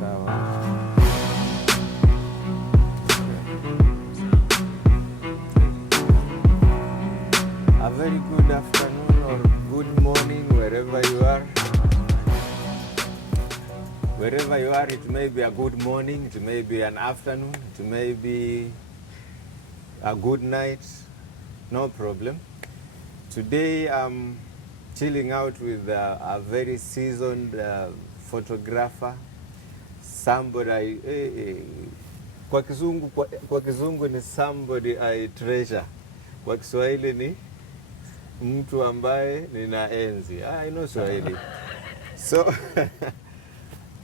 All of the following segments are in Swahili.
Sawa. A very good afternoon or good morning wherever you are. Wherever you are, it may be a good morning, it may be an afternoon, it may be a good night, no problem. Today I'm chilling out with a very seasoned photographer, somebody kwa kizungu ni somebody I treasure, kwa Kiswahili ni mtu ambaye ninaenzi. I know Swahili. So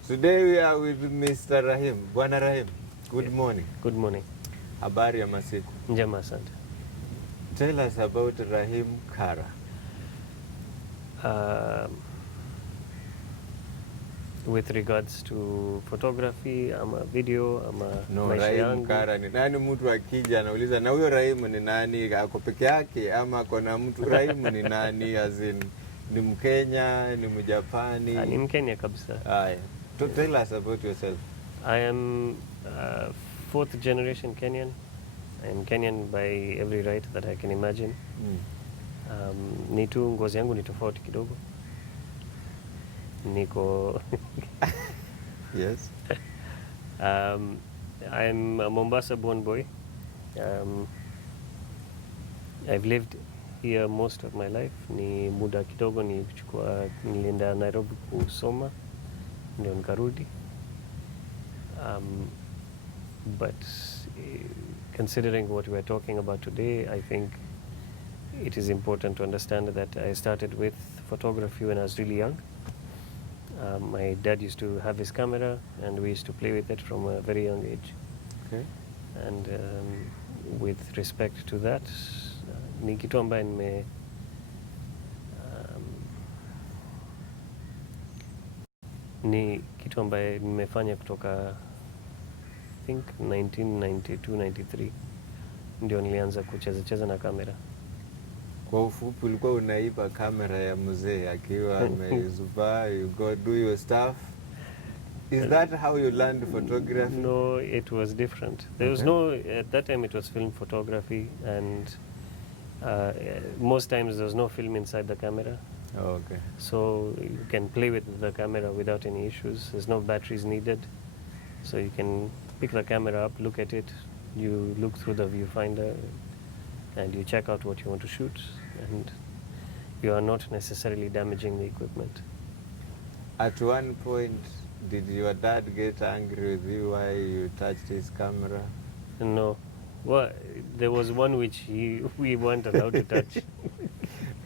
today we are with Mr. Rahim. Bwana Rahim, good morning. Good morning. Habari ya masiku. Njema, asante. Tell us about Rahim Kara. With regards to photography, ama video, ama No, maisha Rahim yangu. Kara ni nani? Mtu akija anauliza na huyo Rahim ni nani? Ako peke yake ama kuna mtu? Rahim ni nani? As in, ni Mkenya, ni Mjapani? Ni Mkenya kabisa. Aya. Tell us about yourself. I am fourth generation Kenyan. I am Kenyan by every right that I can imagine. Ni tu ngozi yangu ni tofauti kidogo. Niko Yes. I'm a Mombasa born boy. I've lived here most of my life. Ni muda kidogo nilienda Nairobi kusoma ndio nikarudi. But considering what we're talking about today, I think it is important to understand that I started with photography when I was really young. My dad used to have his camera and we used to play with it from a very young age. Okay. And with respect to that, ni kitu ambaye nimefanya kutoka I think 1992-93 ndio nilianza kucheza na kamera. Kwa ufupi ulikuwa unaiba kamera ya mzee akiwa amezubaa, you go do your stuff. Is that how you learned photography? No, it was different. There was no, at that time it was film photography, and most times there was no film inside the camera. Oh, okay. So you can play with the camera without any issues. There's no batteries needed. So you can pick the camera up, look at it, you look through the viewfinder, and you check out what you want to shoot, and you are not necessarily damaging the equipment. At one point, did your dad get angry with you why you touched his camera? No. Well, there was one which we weren't allowed to touch.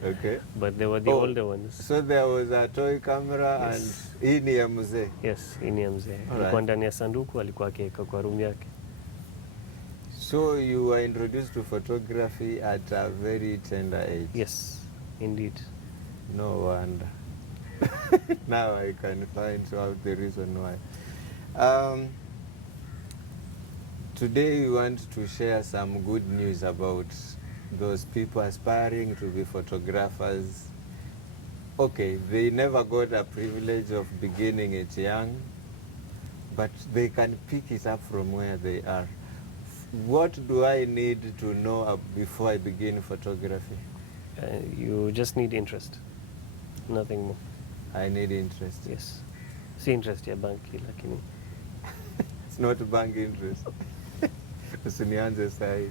Okay. But they were the older ones. So there was a toy camera. Yes. And hii ni ya mzee? Yes, hii ni ya mzee. Alikuwa ndani ya sanduku, alikuwa akiweka kwa room yake. So you were introduced to photography at a very tender age? Yes, indeed. No wonder. Now I can find out the reason why. Today we want to share some good news about those people aspiring to be photographers. Okay, they never got a privilege of beginning it young, but they can pick it up from where they are. What do I need to know before I begin photography? You just need interest, nothing more. I need interest. Yes. Si interest ya banki lakini. It's not bank interest. Usinianze sahi.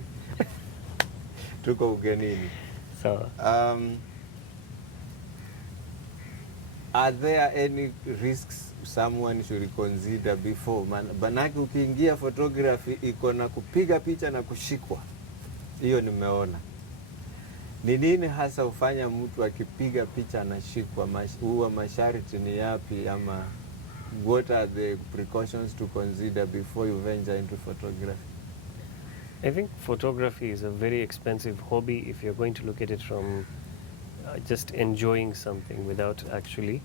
Tuko ugenini. So, are there any risks someone should consider before? Banaki ukiingia photography iko na kupiga picha na kushikwa. Hiyo nimeona. Ni nini hasa ufanya mtu akipiga picha na shikwa? Huwa masharti ni yapi, ama what are the precautions to consider before you venture into photography? I think photography is a very expensive hobby if you're going to look at it from just enjoying something without actually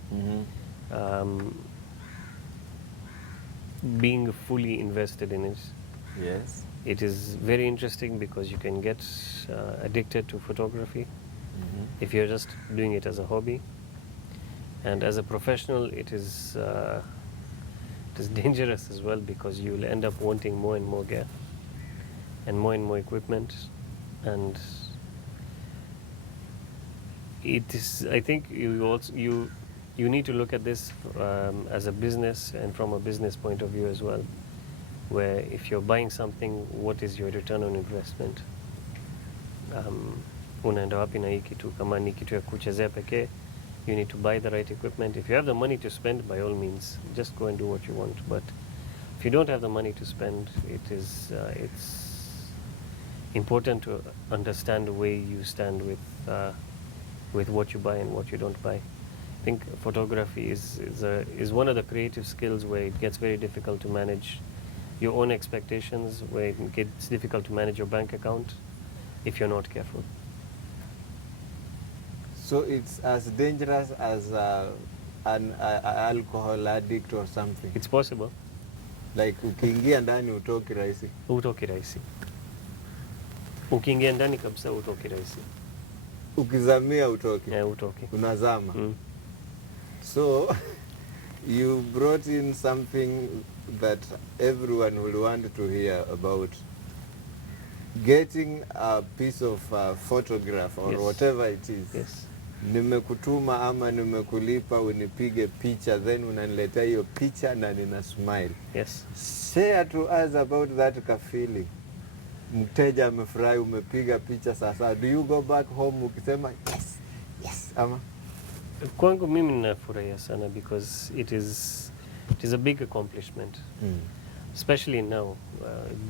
being fully invested in it. Yes. It is very interesting because you can get addicted to photography if you're just doing it as a hobby. And as a professional, it is It is dangerous as well because you will end up wanting more and more gear and more equipment, and it is. I think you need to look at this as a business and from a business point of view as well, where if you're buying something, what is your return on investment? Unaenda wapi na hii kitu? Kama ni kitu ya kuchezea pekee, you need to buy the right equipment. If you have the money to spend, by all means, just go and do what you want. But if you don't have the money to spend, it's important to understand where you stand with what you buy and what you don't buy. I think photography is one of the creative skills where it gets very difficult to manage your own expectations, where it gets difficult to manage your bank account if you're not careful. So it's as dangerous as an alcohol addict or something. It's possible. Like ukiingia ndani utoki rahisi. Utoki rahisi. Ukiingia ndani kabisa utoki rahisi. Ukizamia utoki. Yeah, utoki. Unazama. So you brought in something that everyone will want to hear about. Getting a piece of photograph or whatever it is. Yes. Nimekutuma ama nimekulipa unipige picha, then unaniletea hiyo picha na nina smile. Yes. Share to us about that feeling. Mteja amefurahi, umepiga picha sasa. Do you go back home ukisema yes, yes ama? Kwangu mimi ninafurahia sana because it is a big accomplishment. Especially now,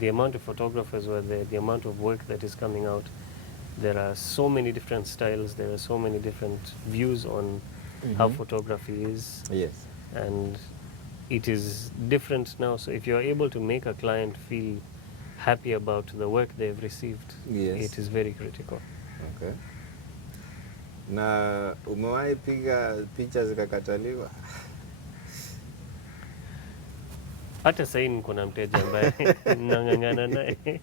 the amount of photographers were there, the amount of work that is coming out. There are so many different styles, there are so many different views on how photography is. Yes. And it is different now. So if you are able to make a client feel happy about the work they've received, it is very critical. Okay. Na umewahi piga picha zikakataliwa? Hata sasa niko na mteja ambaye nang'ang'ana naye.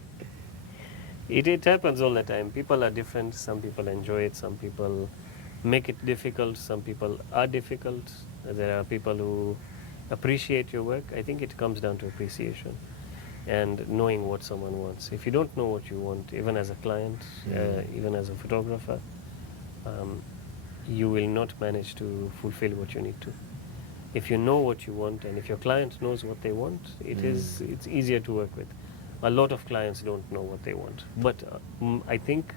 It happens all the time. People are different. Some people enjoy it. Some people make it difficult. Some people are difficult. There are people who appreciate your work. I think it comes down to appreciation and knowing what someone wants. If you don't know what you want, even as a client, even as a photographer, you will not manage to fulfill what you need to. If you know what you want and if your client knows what they want, it's easier to work with. A lot of clients don't know what they want. But I think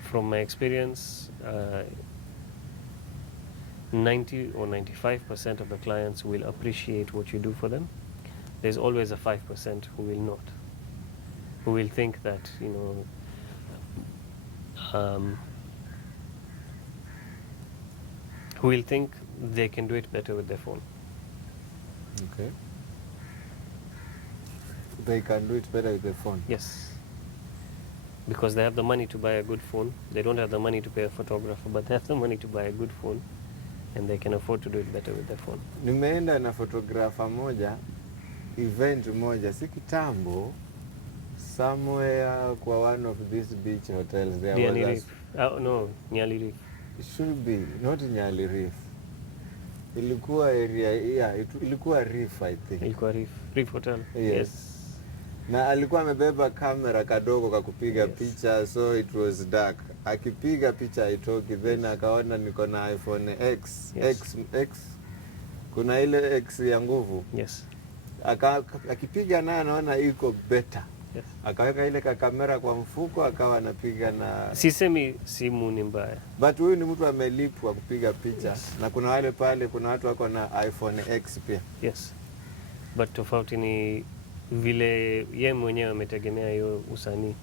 from my experience, 90 or 95% of the clients will appreciate what you do for them. There's always a 5% who will not, who will think that, who will think they can do it better with their phone. Okay. They can do it better with their phone? Yes. Because they have the money to buy a good phone. They don't have the money to pay a photographer, but they have the money to buy a good phone, and they can afford to do it better with their phone. Nimeenda na photographer moja, event moja, si kitambo, somewhere kwa one of these beach hotels. There Nyali was Reef. No, Nyali Reef. It should be, not Nyali Reef. Ilikuwa area, ilikuwa Reef, I think. Ilikuwa Reef. Reef Hotel. Yes. Na alikuwa amebeba kamera kadogo kakupiga picha, so it was dark. Akipiga picha haitoki, then akaona niko na iPhone X. Kuna ile X ya nguvu. Yes. Akipiga naye anaona iko better. Yes. Akaweka ile kamera kwa mfuko, akawa anapiga na... Sisemi simu ni mbaya. But huyu ni mtu amelipwa kupiga picha. Na kuna wale pale, kuna watu wako na iPhone X pia. Yes. But tofauti ni vile yeye mwenyewe ametegemea hiyo usanii.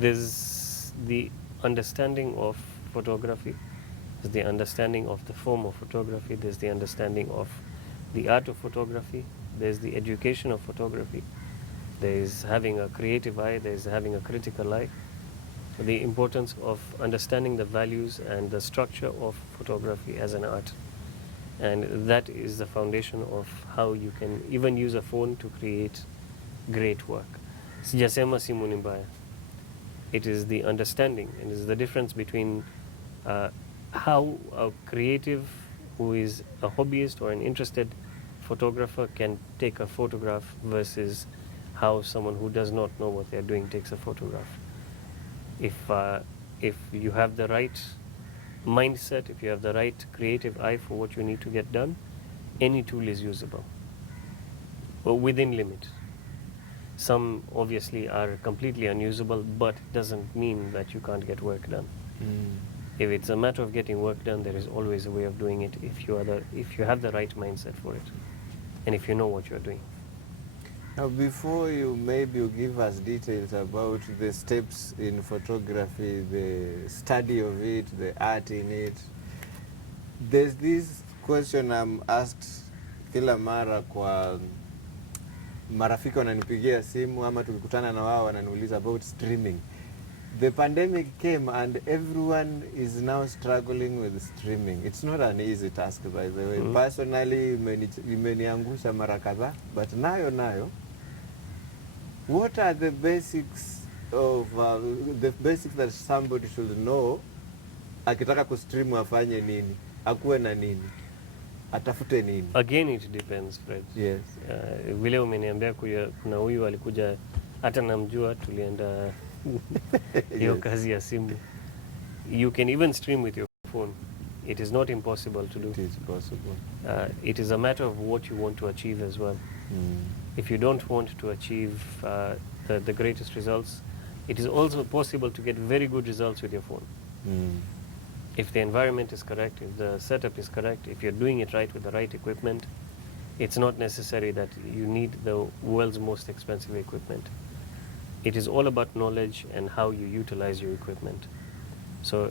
There's the understanding of photography, there's the understanding of the form of photography, there's the understanding of the art of photography, there's the education of photography, there's having a creative eye, there's having a critical eye. The importance of understanding the values and the structure of photography as an art. And that is the foundation of how you can even use a phone to create great work. Sijasema simu ni mbaya. It is the understanding, and it is the difference between how a creative who is a hobbyist or an interested photographer can take a photograph versus how someone who does not know what they're doing takes a photograph. If you have the right mindset, if you have the right creative eye for what you need to get done, any tool is usable, but within limit. Some obviously are completely unusable, but it doesn't mean that you can't get work done. If it's a matter of getting work done, there is always a way of doing it if you have the right mindset for it, and if you know what you're doing. Now, before you give us details about the steps in photography, the study of it, the art in it, there's this question I'm asked kila mara kwa marafiki wananipigia simu ama tukikutana na wao wananiuliza about streaming. The pandemic came and everyone is now struggling with streaming. It's not an easy task, by the way. Personally, imeniangusha mara kadhaa, but nayo what are the basics of the basics that somebody should know akitaka kustream afanye nini, akuwe na nini, atafute nini? Again, it depends, Fred. Yes. Vile umeniambia kuna huyu alikuja, hata namjua, tulienda hiyo kazi ya simu. You can even stream with your phone. It is not impossible to do. It is possible. It is a matter of what you want to achieve as well. If you don't want to achieve the greatest results, it is also possible to get very good results with your phone. If the environment is correct, if the setup is correct, if you're doing it right with the right equipment, it's not necessary that you need the world's most expensive equipment. It is all about knowledge and how you utilize your equipment. So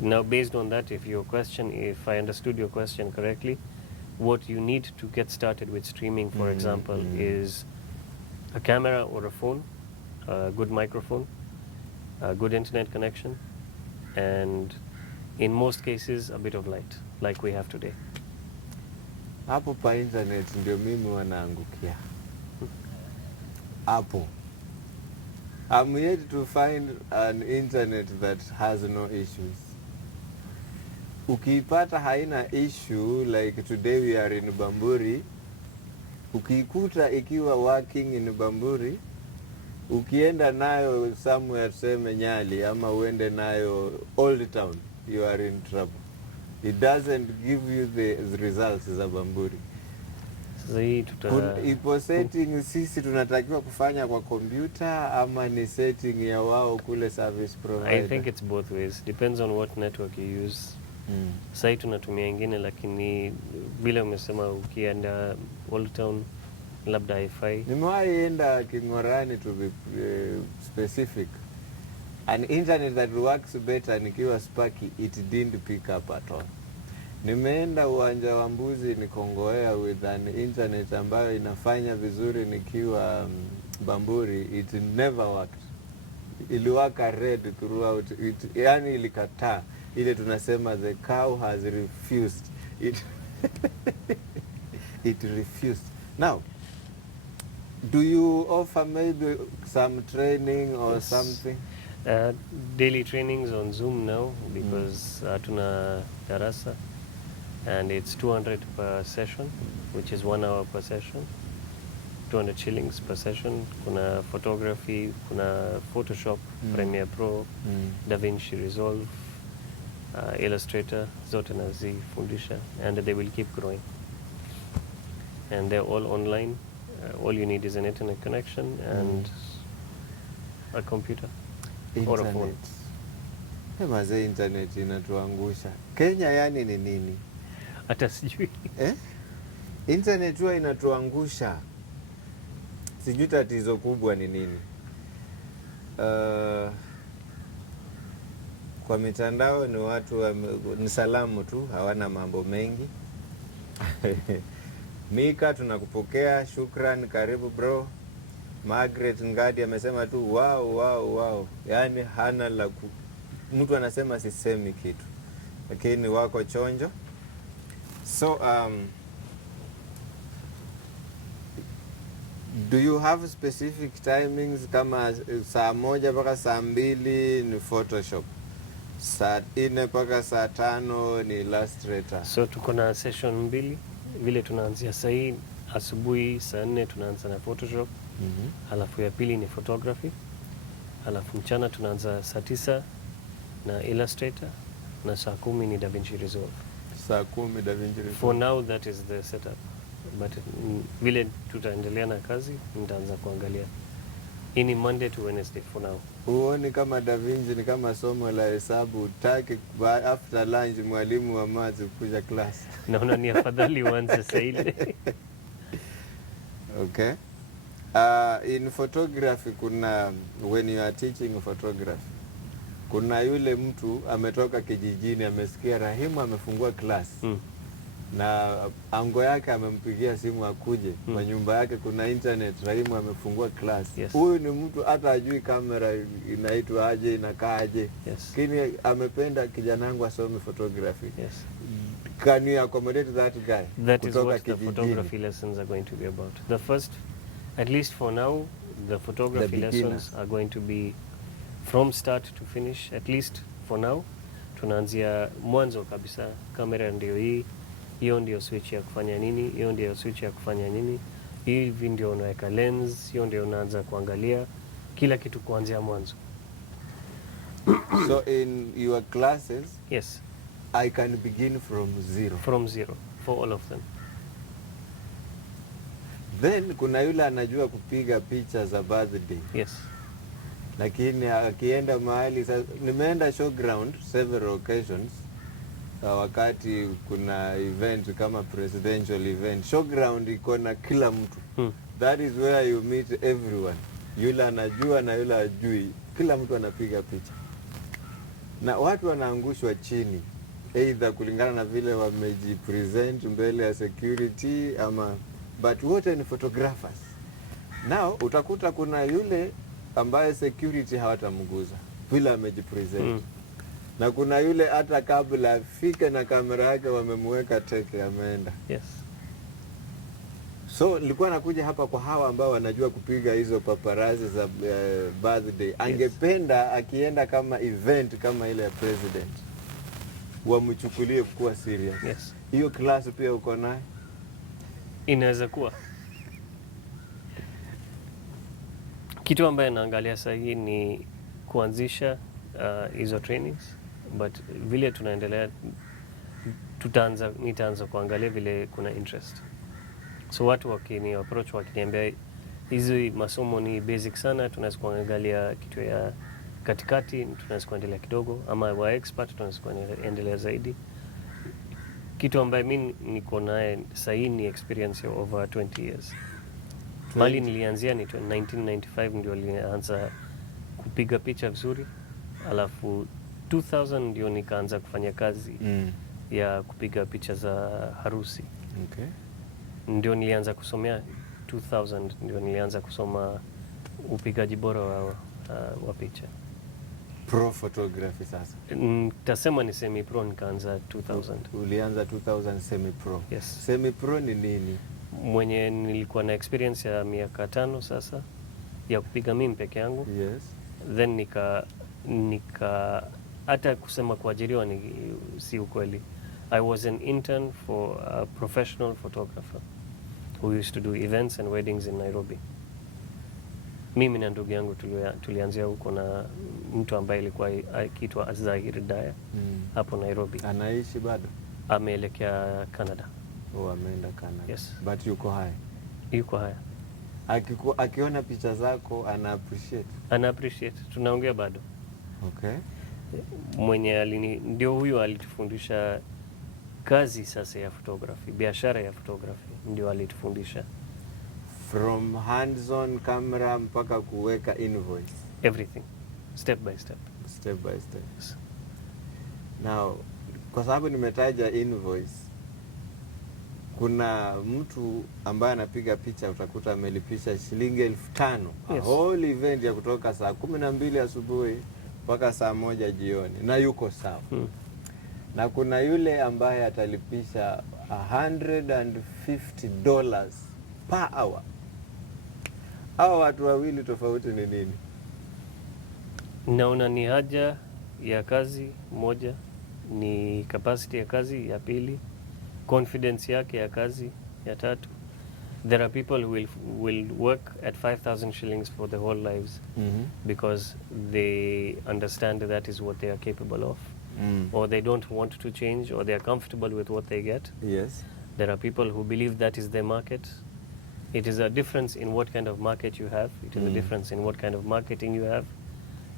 now, based on that, if I understood your question correctly, what you need to get started with streaming, for example, is a camera or a phone, a good microphone, a good internet connection, and in most cases, a bit of light, like we have today. Hapo pa internet ndio mimi wanaangukia. Hapo. I'm yet to find an internet that has no issues. Ukiipata haina issue, like today we are in Bamburi, ukiikuta ikiwa working in Bamburi, ukienda nayo somewhere tuseme Nyali ama uende nayo Old Town, you are in trouble. It doesn't give you the results za Bamburi. Ipo setting sisi tunatakiwa kufanya kwa computer ama ni setting ya wao kule service provider? I think it's both ways. Depends on what network you use. Sai tunatumia ingine, lakini vile umesema ukienda Old Town labda hi-fi. Nimewahi enda Kingorani, to be specific. An internet that works better nikiwa Sparky, it didn't pick up at all. Nimeenda uwanja wa Mbuzi Nikongoea with an internet ambayo inafanya vizuri nikiwa Bamburi, it never worked. Iliwaka red throughout. Yani ilikataa. Ile tunasema the cow has refused. It refused. Now, do you offer maybe some training or something? Daily trainings on Zoom now, because tuna darasa, and it's 200 per session, which is 1 hour per session, 200 shillings per session. Kuna photography, kuna Photoshop, Premiere Pro, DaVinci Resolve, Illustrator, zote nazifundisha, and they will keep growing. And they're all online. All you need is an internet connection and a computer or a phone. Maze internet inatuangusha. Kenya yani ni nini? Hata sijui. Internet huwa inatuangusha. Sijui tatizo kubwa ni nini. Kwa mitandao ni watu ni salamu tu, hawana mambo mengi. Mika, tunakupokea, shukran, karibu bro. Margaret Ngadi amesema tu wow. Yani hana la mtu anasema sisemi kitu. Lakini wako chonjo. So do you have specific timings kama saa 1 mpaka saa 2 ni Photoshop? Saa 4 mpaka saa 5 ni illustrator. So tuko na session mbili vile tunaanzia saa hii asubuhi saa 4 tunaanza na Photoshop. Halafu ya pili ni photography. Halafu mchana tunaanza saa 9 na Illustrator na saa 10 ni DaVinci Resolve. Saa 10 DaVinci Resolve. For now that is the setup. But vile tutaendelea na kazi nitaanza kuangalia. Hii ni Monday to Wednesday for now. Huoni kama DaVinci ni kama somo la hesabu, utaki after lunch mwalimu wa maths kuja class? Naona ni afadhali uanze saa ile. Okay. In photography kuna, when you are teaching photography, kuna yule mtu ametoka kijijini amesikia Rahimu amefungua class. Na ango yake amempigia simu akuje kwa nyumba yake kuna internet, Rahimu amefungua class. Huyu ni mtu hata ajui kamera inaitwa aje, inakaaje. Lakini amependa kijana wangu asome photography. Can you accommodate that guy? That is what the photography lessons are going to be about. The first, at least for now, the photography lessons are going to be from start to finish. At least for now, tunaanzia mwanzo kabisa. Kamera ndio hii, hiyo ndio switch ya kufanya nini, hiyo ndio switch ya kufanya nini, hivi ndio unaweka lens, hiyo ndio unaanza kuangalia kila kitu kuanzia mwanzo. So in your classes, yes, I can begin from zero. From zero for all of them. Then kuna yule anajua kupiga picha za birthday. Yes. Lakini akienda mahali, nimeenda showground several occasions. Wakati kuna event kama presidential event, showground iko na kila mtu. That is where you meet everyone. Yule anajua na yule ajui, kila mtu anapiga picha. Na watu wanaangushwa chini, either kulingana na vile wamejipresent mbele ya security ama, but wote ni photographers. Now utakuta kuna yule ambaye security hawatamguza vile amejipresent. Na kuna yule hata kabla afike na kamera yake wamemweka teke ameenda. Yes. So nilikuwa nakuja hapa kwa hawa ambao wanajua kupiga hizo paparazzi za birthday. Angependa akienda kama event kama ile ya president, wamchukulie kuwa serious. Yes. Hiyo class pia uko nayo? Inaweza kuwa. Kitu ambaye naangalia sasa hii ni kuanzisha hizo trainings, but vile tunaendelea nitaanza kuangalia vile kuna interest. So watu wakini approach wakiniambia hizi masomo ni basic sana, tunaweza kuangalia kitu ya katikati, tunaweza kuendelea kidogo, ama wa expert tunaweza kuendelea zaidi. Kitu ambaye mimi niko naye sasa hii ni experience ya over 20 years. Mali nilianzia ni 1995 ndio nilianza kupiga picha vizuri. Alafu 2000 ndio nikaanza kufanya kazi ya kupiga picha za harusi. Okay. Ndio nilianza kusomea 2000 ndio nilianza kusoma upigaji bora wa picha. Pro photography sasa. Tasema ni semi pro nikaanza 2000. Ulianza 2000 semi pro. Yes. Semi pro ni nini? Mwenye nilikuwa na experience ya miaka 5 sasa ya kupiga mimi peke yangu. Yes. Then nika hata kusema kuajiriwa ni si ukweli. I was an intern for a professional photographer who used to do events and weddings in Nairobi. Mimi na ndugu yangu tulianzia huko na mtu ambaye alikuwa akiitwa Zahir Daya hapo Nairobi. Anaishi bado? Ameelekea Canada. Ameenda Canada. Yes. But yuko hai? Yuko hai. Akiona picha zako ana appreciate? Ana appreciate. Tunaongea bado. Okay. Mwenye ndio huyo alitufundisha kazi sasa ya photography, biashara ya photography ndio alitufundisha. From hands-on camera mpaka kuweka invoice. Everything. Step by step. Step by step. Yes. Now, kwa sababu nimetaja invoice, kuna mtu ambaye anapiga picha utakuta amelipisha shilingi 5,000. Yes. A whole event ya kutoka saa 12 asubuhi mpaka saa 1 jioni na yuko sawa. Na kuna yule ambaye atalipisha $150 per hour. Hawa watu wawili tofauti ni nini? Naona ni haja ya kazi moja, ni capacity ya kazi ya pili, confidence yake ya kazi ya tatu. There are people who will work at 5,000 shillings for their whole lives because they understand that is what they are capable of, or they don't want to change, or they are comfortable with what they get. Yes. There are people who believe that is their market. It is a difference in what kind of market you have. It is a difference in what kind of marketing you have.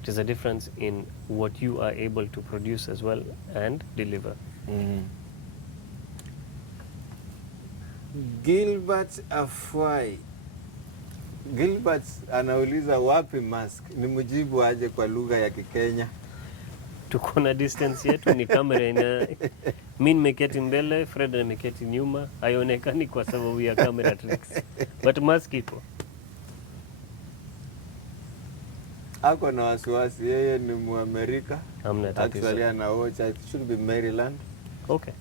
It is a difference in what you are able to produce as well and deliver. Gilbert Afwai. Gilbert anauliza wapi mask? Nimjibu aje kwa lugha ya Kikenya? Tuko na distance yetu, ni kamera ina mimi nimeketi mbele, Fred ameketi nyuma, haionekani kwa sababu ya camera tricks. But mask ipo. Ako na wasiwasi, yeye ni Muamerika. Hamna tatizo. Actually watch, it should be Maryland. Okay.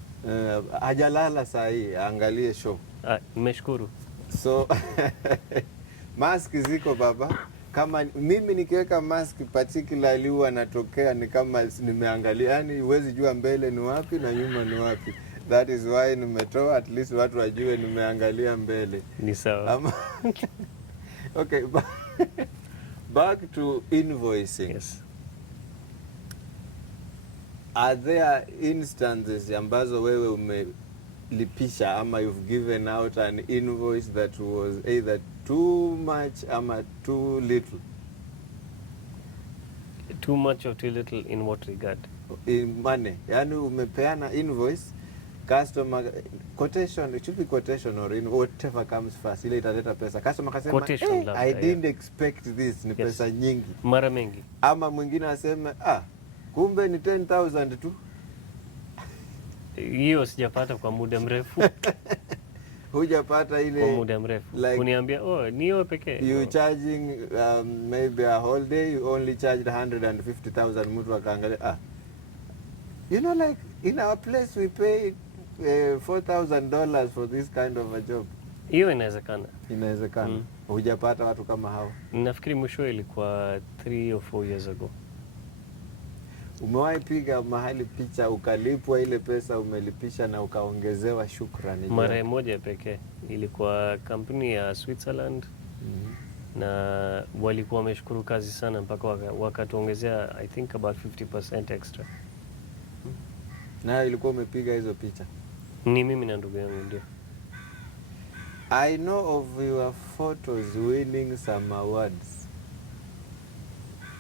Hajalala saa hii, angalie show. Nimeshukuru. So mask ziko baba. Kama mimi nikiweka mask particularly huwa natokea ni kama nimeangalia, yani huwezi jua mbele ni wapi na nyuma ni wapi. That is why nimetoa, at least watu wajue nimeangalia mbele. Ni sawa. Okay, back to invoicing. Yes. Are there instances ambazo wewe umelipisha ama you've given out an invoice that was either too much ama too little? Too much or too little in what regard? In money. Yani umepeana invoice, customer quotation, it should be quotation or in whatever comes first, ile italeta pesa. Customer kasema, Quotation, I didn't expect this, ni pesa nyingi. Mara mengi. Ama mwingine aseme, kumbe ni 10,000 tu. Hiyo sijapata kwa muda mrefu. Hujapata ile kwa muda mrefu. Like, kuniambia ni hiyo pekee. You charging maybe a whole day, you only charged 150,000, mtu akaangalia you know, like in our place we pay $4,000 for this kind of a job. Hiyo inawezekana. Inawezekana. Hujapata watu kama hao? Nafikiri mwisho ilikuwa 3 or 4 years ago. Umewahi piga mahali picha ukalipwa ile pesa umelipisha na ukaongezewa shukrani? Mara moja pekee. Ilikuwa kampuni ya Switzerland. Na walikuwa wameshukuru kazi sana mpaka wakatuongezea I think about 50% extra. Na ilikuwa umepiga hizo picha? Ni mimi na ndugu yangu ndio. I know of your photos winning some awards.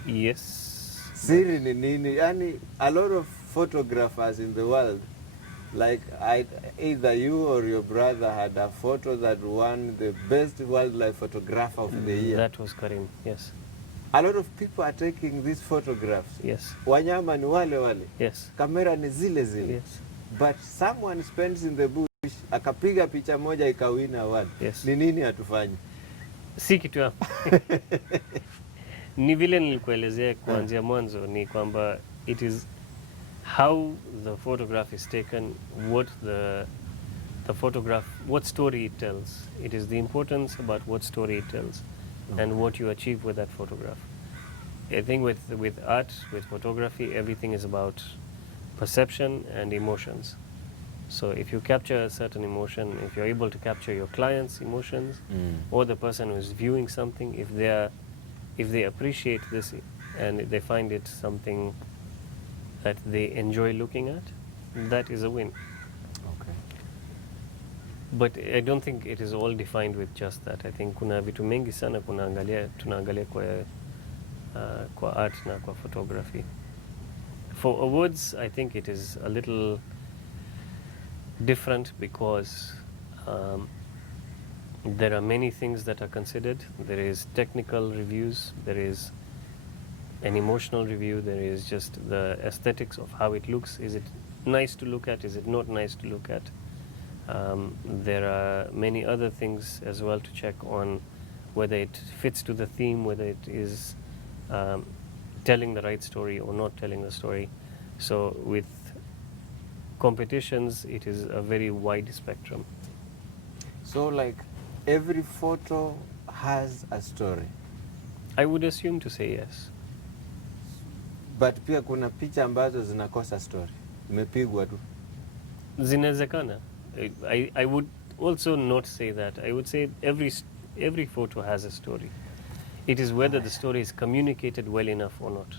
Yes. Siri ni nini? Yani a lot of photographers in the world, like either you or your brother had a photo that won the best wildlife photographer of the year. That was Karim, yes. A lot of people are taking these photographs. Yes. Wanyama ni wale wale. Yes. Kamera ni zile zile. Yes. But someone spends in the bush, akapiga picha moja ikawina award. Yes. Ni nini hatufanyi? Si kitu hapo. Ni vile nilikuelezea kuanzia mwanzo ni kwamba it is how the photograph is taken, what the photograph, what story it tells. It is the importance about what story it tells and what you achieve with that photograph. I think with art, with photography, everything is about perception and emotions. So if you capture a certain emotion, if you're able to capture your client's emotions or the person who is viewing something, if they appreciate this and they find it something that they enjoy looking at, that is a win. Okay. But I don't think it is all defined with just that. I think kuna vitu mengi sana tunaangalia kwa art na kwa photography. For awards, I think it is a little different because there are many things that are considered. There is technical reviews, there is an emotional review, there is just the aesthetics of how it looks. Is it nice to look at? Is it not nice to look at? There are many other things as well to check on whether it fits to the theme, whether it is telling the right story or not telling the story. So with competitions, it is a very wide spectrum. So like every photo has a story? I would assume to say yes. But pia kuna picha ambazo zinakosa story, imepigwa tu. Zinawezekana. I would also not say that. I would say every photo has a story. It is whether the story is communicated well enough or not.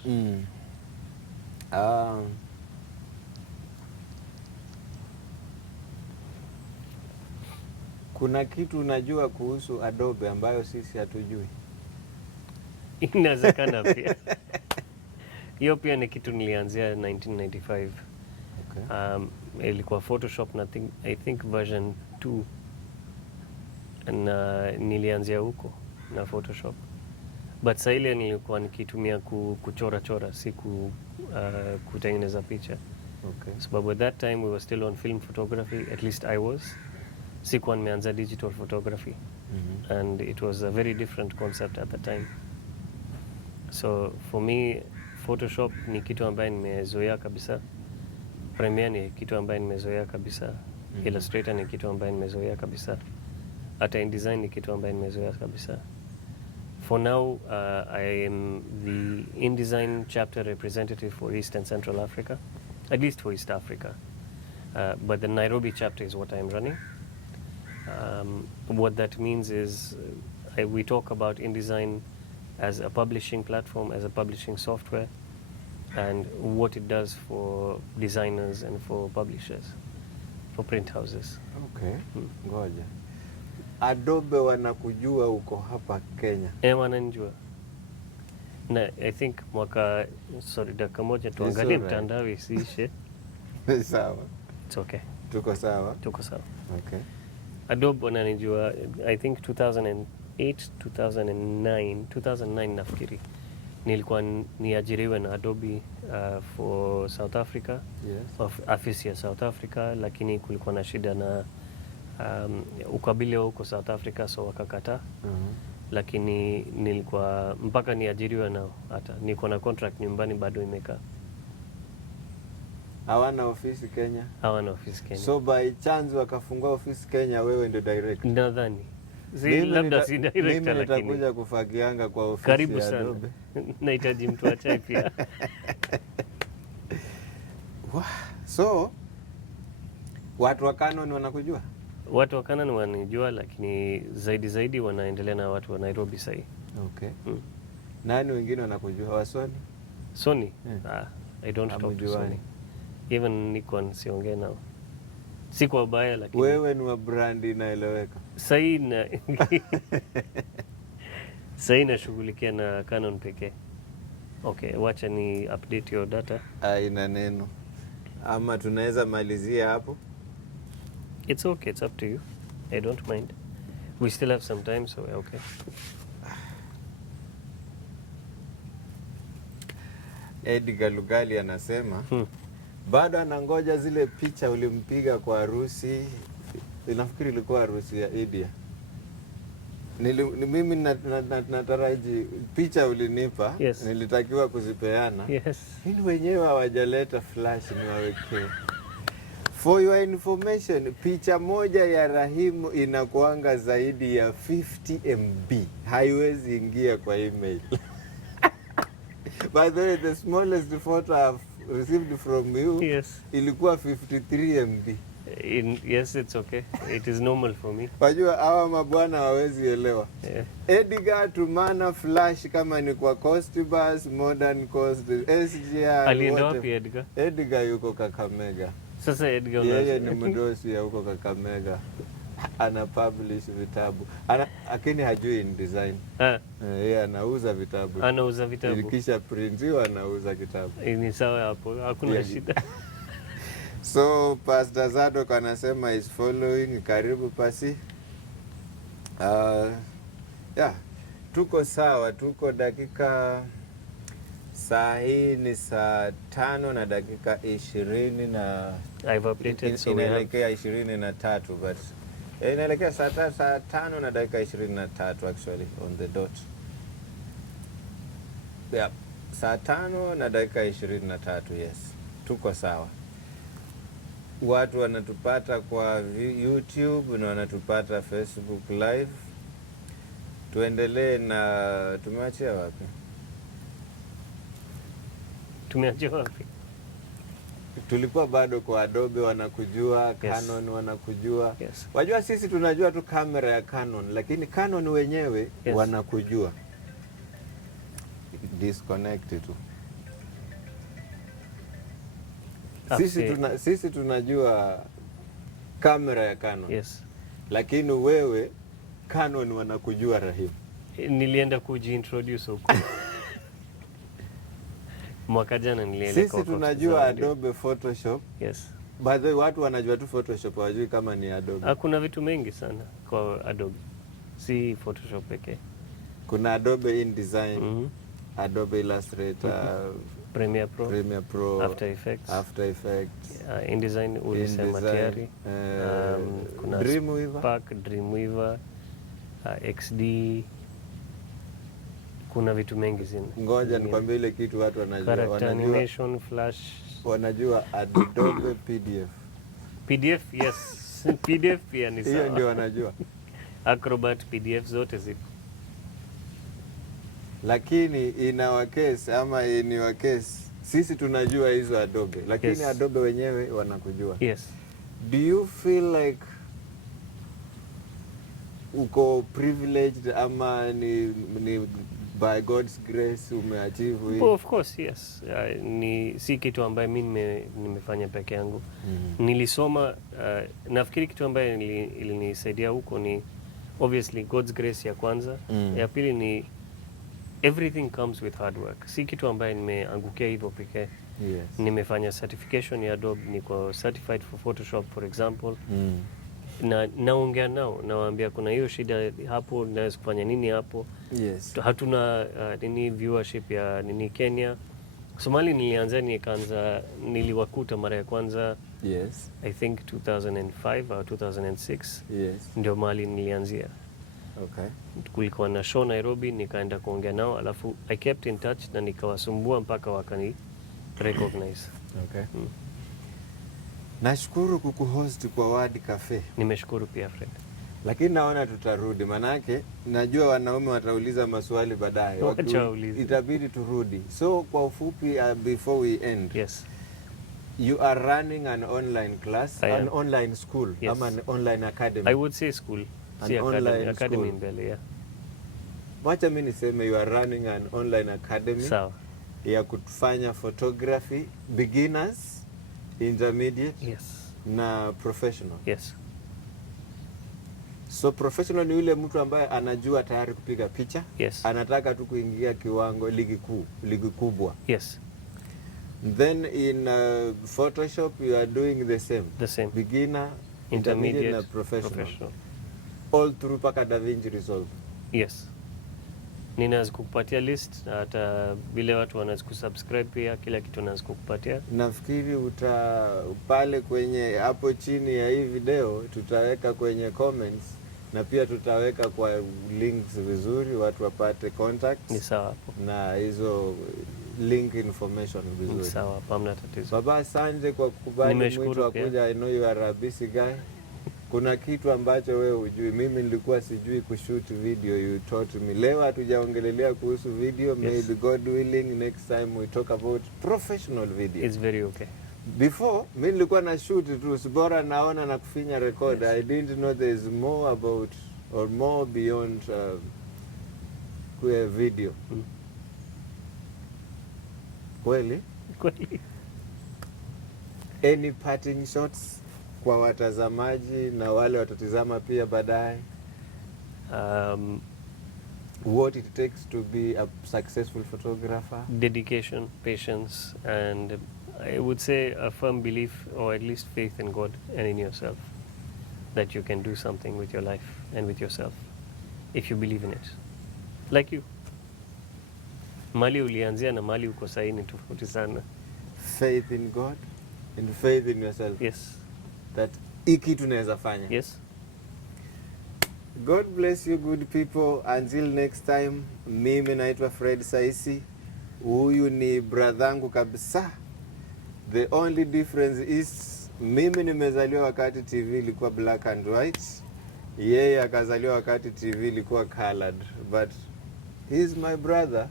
Kuna kitu unajua kuhusu Adobe ambayo sisi hatujui? Inawezekana pia. Hiyo pia ni kitu nilianzia 1995. Okay. Ilikuwa Photoshop na I think version 2. Na nilianzia huko na Photoshop. But saa ile nilikuwa nikitumia kuchora, si kutengeneza picha. Okay. Sababu at that time we were still on film photography, at least I was. Sikuwa nimeanza digital photography. And it was a very different concept at the time. So for me, Photoshop ni kitu ambaye nimezoea kabisa. Premiere ni kitu ambaye nimezoea kabisa. Illustrator ni kitu ambaye nimezoea kabisa. Hata InDesign ni kitu ambaye nimezoea kabisa. For now, I am the InDesign chapter representative for East and Central Africa, at least for East Africa. But the Nairobi chapter is what I am running. What that means is we talk about InDesign as a publishing platform, as a publishing software, and what it does for designers and for publishers, for print houses. Okay, ngoja. Adobe wanakujua uko hapa Kenya? Wananijua. Na I think dakika moja tuangalie mtandao isiishe. Sawa. It's okay. Tuko sawa? Tuko sawa. Okay. Adobe wananijua, I think 2008, 2009 nafikiri. Nilikuwa niajiriwe na Adobe for South Africa. Yes. Afisi ya South Africa, lakini kulikuwa na shida na ukabili huko South Africa, so wakakataa. Lakini nilikuwa mpaka niajiriwe nao, hata niko na contract nyumbani bado imekaa. Hawana ofisi Kenya? Hawana ofisi Kenya. So by chance wakafungua ofisi Kenya, wewe ndio director? Nadhani. Labda si director, lakini mimi nitakuja kufagianga kwa ofisi karibu ya sana. Adobe. Nahitaji mtu wa chai pia. So watu wa Canon wanakujua? Watu wa Canon wanijua, lakini zaidi wanaendelea na watu wa Nairobi sasa. Okay. Nani wengine wanakujua? Wa Sony? Sony? I don't talk to Sony. Even Nikon siongee nao. Si kwa baya, lakini wewe ni wa brand inaeleweka. Sasa nashughulikia na Canon pekee. Okay, wacha ni update your data. Ina neno. Ama tunaweza malizia hapo? It's okay, it's up to you. I don't mind. We still have some time, so okay. Edgar Lugali anasema bado anangoja zile picha ulimpiga kwa harusi. Nafikiri ilikuwa harusi ya India. Mimi nataraji picha ulinipa. Yes. Nilitakiwa kuzipeana. Yes. Ili wenyewe hawajaleta flash niwawekee. For your information, picha moja ya Rahim inakuanga zaidi ya 50 MB. Haiwezi ingia kwa email. By the way, the smallest photo I've received from you, yes, ilikuwa 53 MB. Yes, it's okay. It is normal for me. Wajua hawa mabwana hawezi elewa. Yeah. Edgar tumana flash kama ni kwa Costbus, Modern Coast, SGR. Alienda wapi Edgar? Edgar yuko Kakamega. Sasa Edgar yeye ni mdosi ya huko Kakamega. Ana publish vitabu. Lakini hajui InDesign. Yeye anauza vitabu. Anauza vitabu. Ilikisha printiwa anauza kitabu. Ni sawa hapo. Hakuna shida. So Pastor Zadok anasema is following. Karibu pasi. Tuko sawa, tuko dakika, saa hii ni saa 5 na dakika 20 na I've updated, so inaelekea 23, but inaelekea saa 5 na dakika 23 actually on the dot. Yeah, saa 5 na dakika 23, yes. Tuko sawa. Watu wanatupata kwa YouTube na wanatupata Facebook live. Tuendelee na tumeachia wapi? Tumeanzia wapi? Tulikuwa bado kwa Adobe wanakujua, Yes. Canon wanakujua. Yes. Wajua sisi tunajua tu kamera ya Canon, lakini Canon wenyewe Yes. wanakujua. Disconnect tu. Sisi tunajua kamera ya Canon. Yes. Lakini wewe Canon wanakujua Rahim. Nilienda kujiintroduce huko. Mwaka jana nilienda Sisi tunajua Adobe Photoshop. Yes. By the way, watu wanajua tu Photoshop, hawajui kama ni Adobe. Kuna vitu mengi sana kwa Adobe. Si Photoshop pekee. Kuna Adobe InDesign, Adobe Illustrator, Premiere Pro, After Effects, InDesign ulisema tayari. Kuna Spark, Dreamweaver, XD. Kuna vitu mengi sana. Ngoja nikwambie ile kitu watu wanajua. Character animation, Flash. Wanajua Adobe PDF. PDF, yes. PDF pia ni sawa. Hiyo ndio wanajua. Acrobat, PDF zote zipo. Lakini in our case, sisi tunajua hizo Adobe. Lakini yes. Adobe wenyewe wanakujua. Yes. Do you feel like uko privileged ama ni by God's grace umeachieve hii? Of course, yes. Si kitu ambaye mimi nimefanya peke yangu. Nilisoma, nafikiri kitu ambaye ilinisaidia huko ni obviously God's grace ya kwanza. Ya pili ni everything comes with hard work. Si kitu ambaye nimeangukia hivyo pekee. Yes. Nimefanya certification ya Adobe, niko certified for Photoshop for example. Na naongea nao, nawaambia kuna hiyo shida hapo, naweza kufanya nini hapo. Yes. Hatuna viewership ya Kenya. Somali niliwakuta mara ya kwanza. Yes. I think 2005 au 2006. Yes. Ndio mahali nilianzia. Okay. Kulikuwa na show Nairobi, nikaenda kuongea nao, alafu I kept in touch na nikawasumbua mpaka wakani recognize. Okay. Nashukuru kukuhost kwa Word Cafe. Nimeshukuru pia Fred. Lakini naona tutarudi, manake najua wanaume watauliza maswali baadaye. Itabidi turudi. So kwa ufupi, before we end. Yes. You are running an online class, an online school, yes. An online academy. I would say school. An online academy school. Mbele, yeah. Wacha mimi niseme you are running an online academy. Sawa. Ya kufanya photography, beginners, intermediate, yes. Na professional. Yes. So professional ni yule mtu ambaye anajua tayari kupiga picha. Yes. Anataka tu kuingia kiwango ligi kubwa. Yes. Then in Photoshop you are doing the same. The same. Beginner, intermediate na professional. All through paka DaVinci Resolve. Yes. Ninaweza kukupatia list, hata vile watu wanaweza kusubscribe pia, kila kitu naweza kukupatia. Nafikiri pale kwenye hapo chini ya hii video tutaweka kwenye comments na pia tutaweka kwa links vizuri watu wapate contact. Ni sawa hapo. Na hizo link information vizuri. Ni sawa, hamna tatizo. Baba, asante kwa kukubali mwito wa kuja. I know you are a busy guy. Kuna kitu ambacho wewe hujui. Mimi nilikuwa sijui kushoot video, you taught me. Leo hatujaongelelea kuhusu video. Yes. Maybe God willing next time we talk about professional video. It's very okay. Before, mimi nilikuwa na shoot tu, bora naona na kufinya record. Yes. I didn't know there is more about or more beyond video. Kweli? Kweli. Any parting shots kwa watazamaji na wale watatizama pia baadaye? What it takes to be a successful photographer? Dedication, patience, and I would say a firm belief, or at least faith in God and in yourself, that you can do something with your life and with yourself if you believe in it. Like you. Mali ulianzia na mali uko sahi ni tofauti sana. Faith in God and faith in yourself. Yes. That iki tunaweza fanya. Yes. God bless you good people. Until next time, mimi naitwa Fred Saisi. Huyu ni bradhangu kabisa. The only difference is mimi nimezaliwa wakati TV ilikuwa black and white. Yeye akazaliwa wakati TV ilikuwa colored. But he's my brother.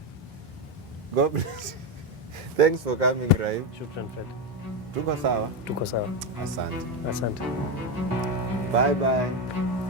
God bless you. Thanks for coming, Rahim. Shukran Fred. Tuko sawa? Tuko sawa. Asante. Asante. Bye bye.